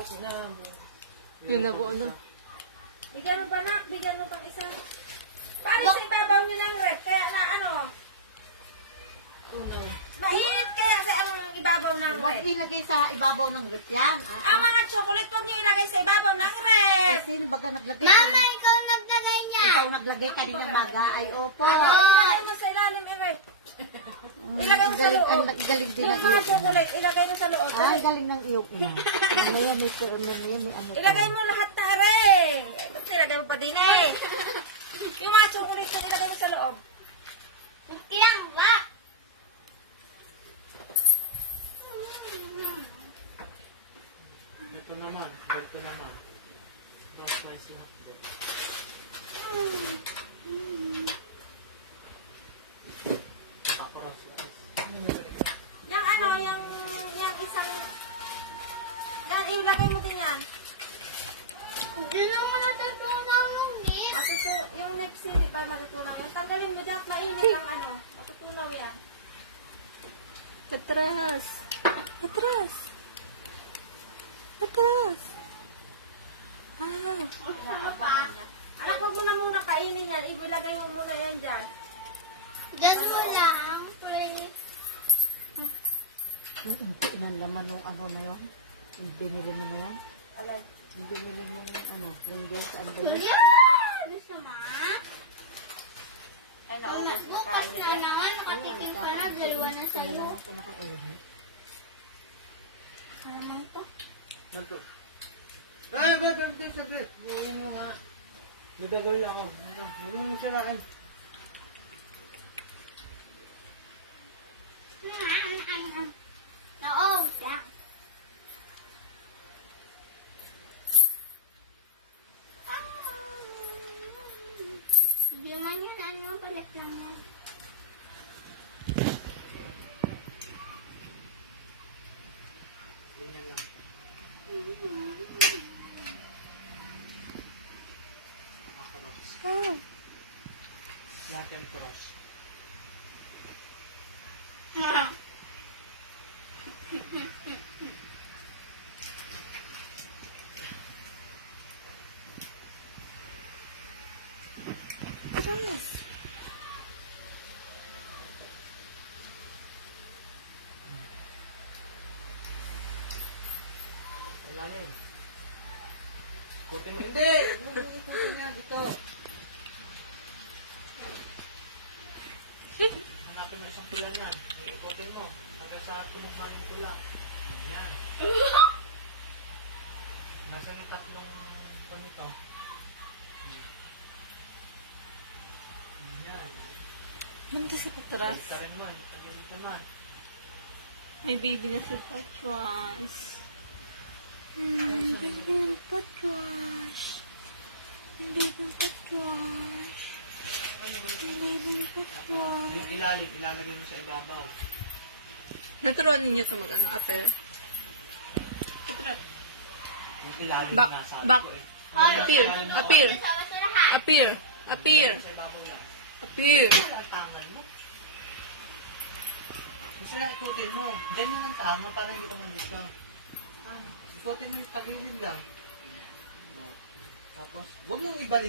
Pinabuo na. Bigyan mo pa na, bigyan mo pang isa. Paano sa ibabaw nyo ng rep? Kaya na ano? Tunaw. Mainit kaya sa ang ibabaw ng rep. Ilagay sa ibabaw ng rep yan. Ang mga chocolate mo ilagay sa ibabaw ng rep. Sino ba ka naglagay? Mama, ikaw naglagay niya. Ikaw naglagay kanina paga. Ay, opo. Ilagay mo sa ilalim, rep. Ilagay mo sa loob. Galing din Yung ang mga iyok. chocolate, ilagay mo sa loob. Ah, galing ng iyok mo. Mamaya may ano. Ilagay mo lahat na rep. Ilagay mo pa din eh. Yung mga chocolate na ilagay mo sa loob. Kiyang ba? Ito naman. Ganito naman. Don't spicy hotdog. Pakros. Yung ano, yung isang... Yan, ilagay mo din yan. Hindi naman natutulong yung din. Yung next di ba natutunaw yan? Tanggalin mo dyan at mainit ang ano. Natutunaw yan. Atras. Atras. Atras. Ano pa? Alam ko muna kainin yan. Ilagay mo muna yan dyan. Diyan mo lang, please. Ilan naman yung ano na yun? Yung binili mo na yun? Alay. Binili mo yung ano? Yung yes, ano ba yun? Kuya! Gusto mo? Mama, bukas na naman. Nakatikim ka na. Dalawa na sa'yo. Kalamang to. Ay, wag yung sakit. Gawin mo nga. Nagagawin ako. Huwag mo sirain. Oo, yeah. Hindi naman yan. Ano yung palit lang yan? Lahat yung cross. Hindi! Ikutin nga dito. Hanapin mo isang pula niyan. Ikutin mo. Hanggang sa tumugma yung pula. Yan. Nasaan yung tatlong panito? Yan. Manda sa patras. Tagilitarin mo. Tagilitarin naman. May baby na sa patras. Yung ilalim, ilalagay mo sa ibabaw. Naturuan ninyo ito mag-ano ka, pero? Yung ilalim na sabi ko eh. Appear! Appear! Appear! Appear! Sa ibabaw lang. Appear! Wala ang tangan mo. Isa ikutin mo. Ganyan ang tama para yung mga dito. Ikutin mo yung tagilid lang. Tapos, huwag mong ibalik.